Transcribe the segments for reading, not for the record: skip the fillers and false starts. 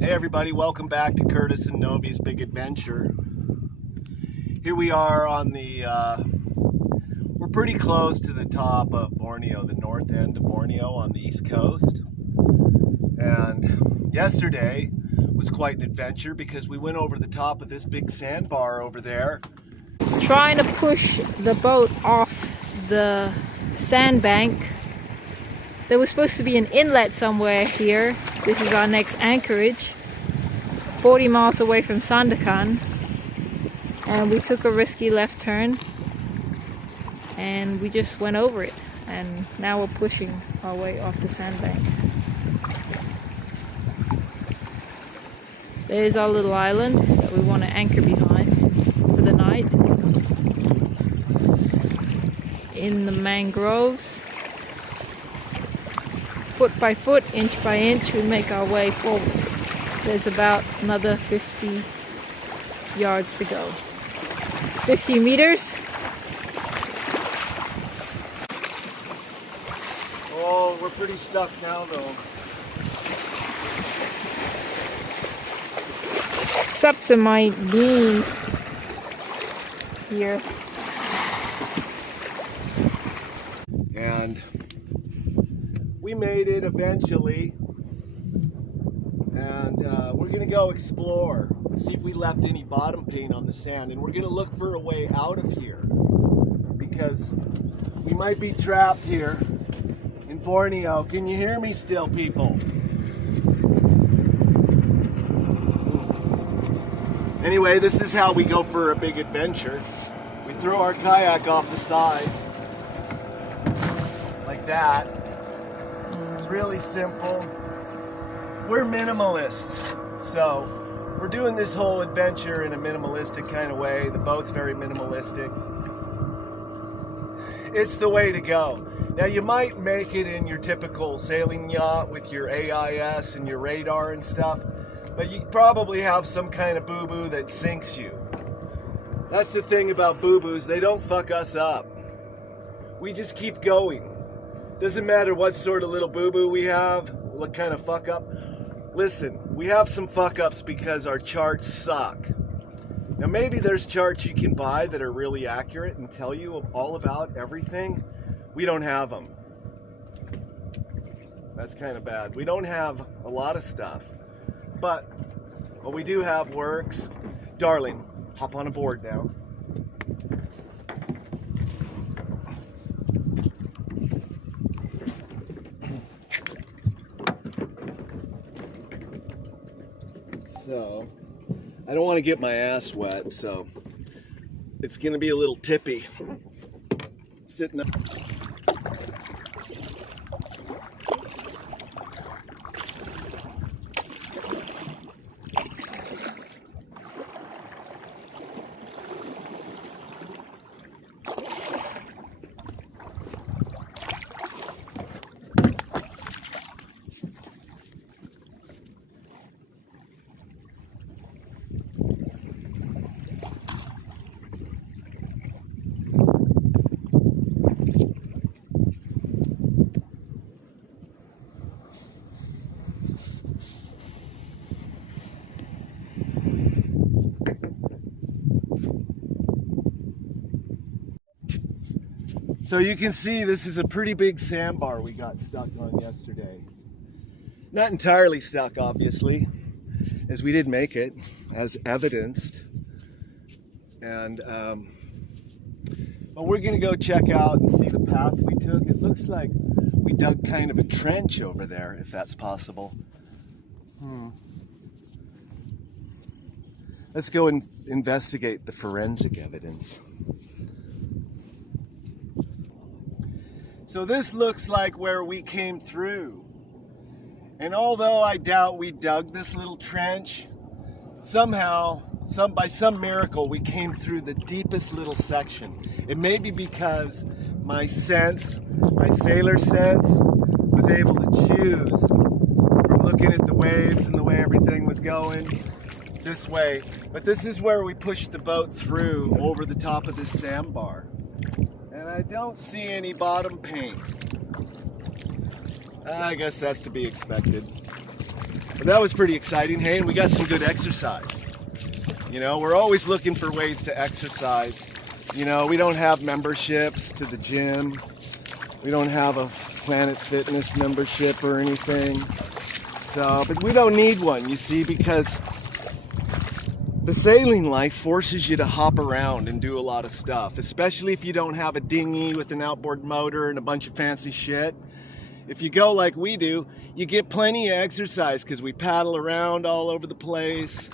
Hey everybody, welcome back to Curtis and Novi's Big Adventure. Here we are on the, we're pretty close to the top of Borneo, the north end of Borneo on the east coast. And yesterday was quite an adventure because we went over the top of this big sandbar over there. Trying to push the boat off the sandbank. There was supposed to be an inlet somewhere here. This is our next anchorage, 40 miles away from Sandakan, and we took a risky left turn and we just went over it, and now we're pushing our way off the sandbank. There's our little island that we want to anchor behind for the night. In the mangroves, foot by foot, inch by inch, we make our way forward. There's about another 50 yards to go. 50 meters. Oh, we're pretty stuck now though. It's up to my knees here. And we made it eventually, and we're gonna go explore and see if we left any bottom paint on the sand, and we're gonna look for a way out of here because we might be trapped here in Borneo. Can you hear me still, people? Anyway, this is how we go for a big adventure. We throw our kayak off the side like that. It's really simple. We're minimalists, so we're doing this whole adventure in a minimalistic kind of way. The boat's very minimalistic. It's the way to go. Now you might make it in your typical sailing yacht with your AIS and your radar and stuff, but you probably have some kind of boo-boo that sinks you. That's the thing about boo-boos, they don't fuck us up. We just keep going. Doesn't matter what sort of little boo-boo we have, what kind of fuck up. Listen, we have some fuck ups because our charts suck. Now maybe there's charts you can buy that are really accurate and tell you all about everything. We don't have them. That's kind of bad. We don't have a lot of stuff, but what we do have works. Darling, hop on a board now. So, I don't want to get my ass wet, so it's going to be a little tippy. Sitting up. So you can see this is a pretty big sandbar we got stuck on yesterday. Not entirely stuck, obviously, as we did make it, as evidenced. And but we're gonna go check out and see the path we took. It looks like we dug kind of a trench over there, if that's possible. Let's go and investigate the forensic evidence. So this looks like where we came through. And although I doubt we dug this little trench, somehow, by some miracle, we came through the deepest little section. It may be because my sense, my sailor sense, was able to choose from looking at the waves and the way everything was going this way. But this is where we pushed the boat through over the top of this sandbar. And I don't see any bottom paint. I guess that's to be expected. But that was pretty exciting, hey, and we got some good exercise. You know, we're always looking for ways to exercise. You know, we don't have memberships to the gym. We don't have a Planet Fitness membership or anything. So, but we don't need one, you see, because the sailing life forces you to hop around and do a lot of stuff, especially if you don't have a dinghy with an outboard motor and a bunch of fancy shit. If you go like we do, you get plenty of exercise because we paddle around all over the place.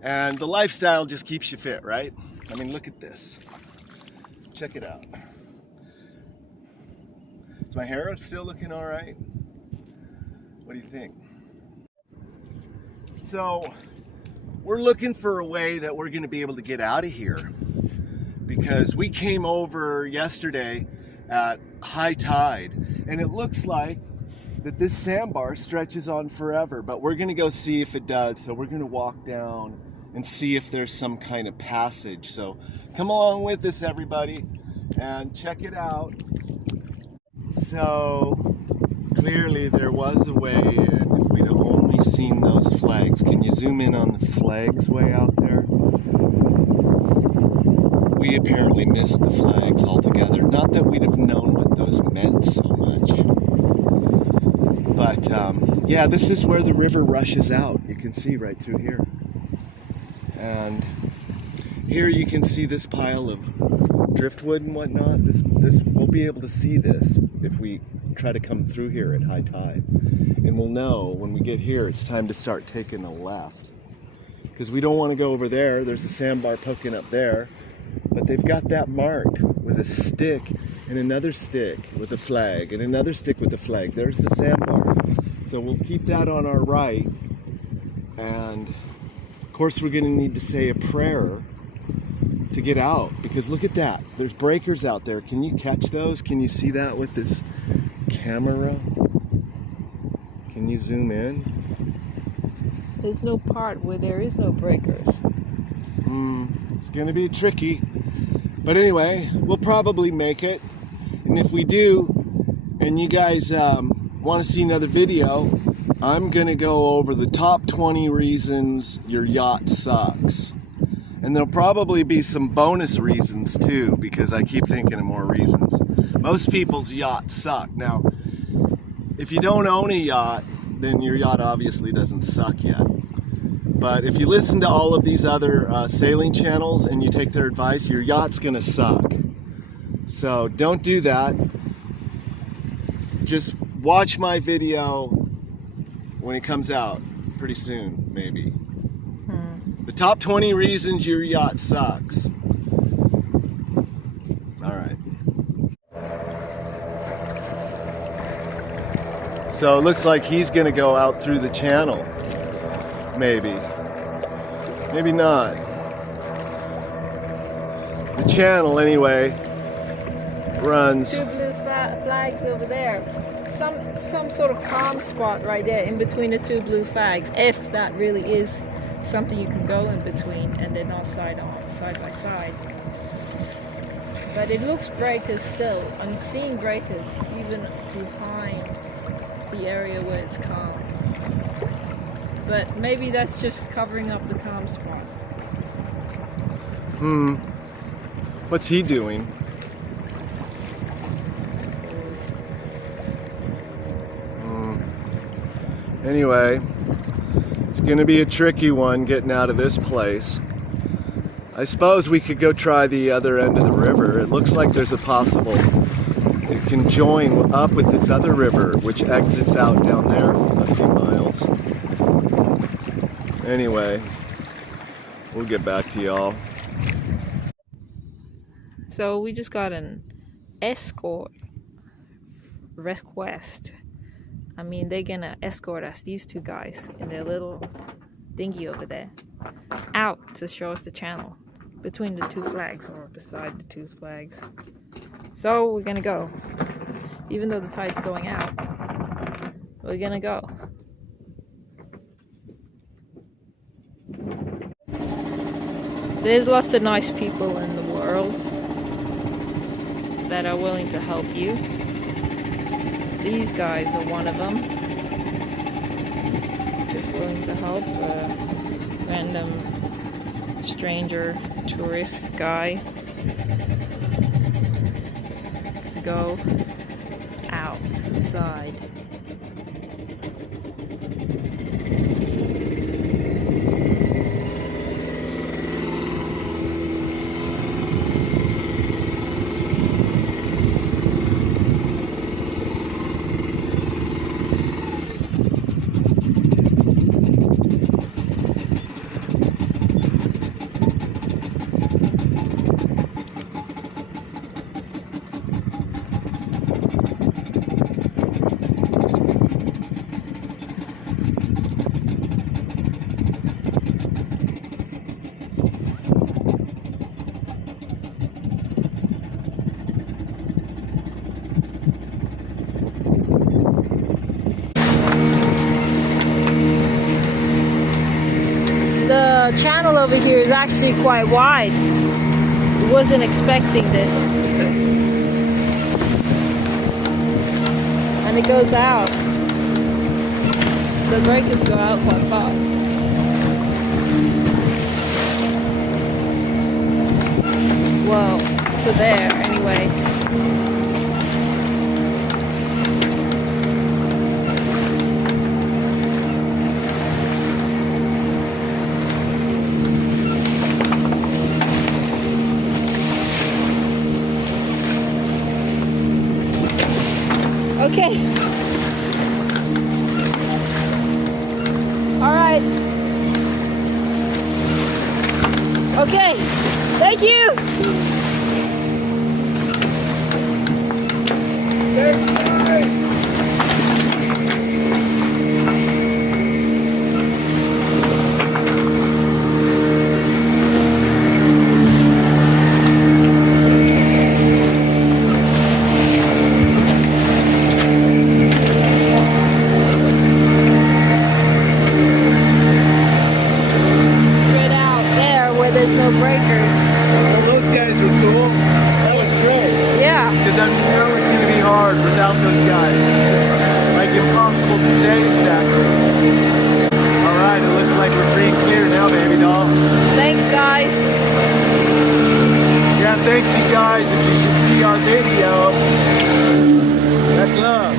And the lifestyle just keeps you fit, right? I mean, look at this. Check it out. Is my hair still looking all right? What do you think? So, we're looking for a way that we're going to be able to get out of here. Because we came over yesterday at high tide. And it looks like that this sandbar stretches on forever. But we're going to go see if it does. So we're going to walk down and see if there's some kind of passage. So come along with us, everybody, and check it out. So clearly there was a way in. If we'd only seen those flags. Can you zoom in on the flags way out there? We apparently missed the flags altogether. Not that we'd have known what those meant so much. But yeah, this is where the river rushes out. You can see right through here. And here you can see this pile of driftwood and whatnot. This we'll be able to see this if we try to come through here at high tide. And we'll know when we get here it's time to start taking a left. Because we don't want to go over there. There's a sandbar poking up there. But they've got that marked with a stick and another stick with a flag and another stick with a flag. There's the sandbar. So we'll keep that on our right. And of course we're going to need to say a prayer to get out, because look at that, there's breakers out there. Can you catch those? Can you see that with this camera? Can you zoom in? There's no part where there is no breakers. It's going to be tricky, but anyway, we'll probably make it. And if we do, and you guys want to see another video, I'm going to go over the top 20 reasons your yacht sucks. And there'll probably be some bonus reasons too, because I keep thinking of more reasons. Most people's yachts suck. Now, if you don't own a yacht, then your yacht obviously doesn't suck yet. But if you listen to all of these other sailing channels and you take their advice, your yacht's gonna suck. So don't do that. Just watch my video when it comes out pretty soon, maybe. The top 20 reasons your yacht sucks. All right. So it looks like he's gonna go out through the channel. Maybe. Maybe not. The channel, anyway, runs. Two blue flags over there. Some sort of calm spot right there in between the two blue flags. If that really is something you can go in between and they're not side by side. But it looks breakers still. I'm seeing breakers even behind the area where it's calm. But maybe that's just covering up the calm spot. What's he doing? Anyway, it's gonna be a tricky one getting out of this place. I suppose we could go try the other end of the river. It looks like there's a possible it can join up with this other river, which exits out down there a few miles. Anyway, we'll get back to y'all. So we just got an escort request. I mean, they're gonna escort us, these two guys, in their little dinghy over there, out to show us the channel between the two flags, or beside the two flags. So we're gonna go. Even though the tide's going out, we're gonna go. There's lots of nice people in the world that are willing to help you. These guys are one of them. Just willing to help a random stranger, tourist guy to go outside. The channel over here is actually quite wide. Wasn't expecting this. And it goes out. The breakers go out quite far. Whoa, to there anyway. Okay. All right. Okay. Thank you. There's no breakers. Well, those guys were cool. That was great. Yeah. Because I knew it was going to be hard without those guys. Like impossible to say exactly. Alright, it looks like we're free and clear now, baby doll. Thanks, guys. Yeah, thanks you guys if you should see our video. That's love.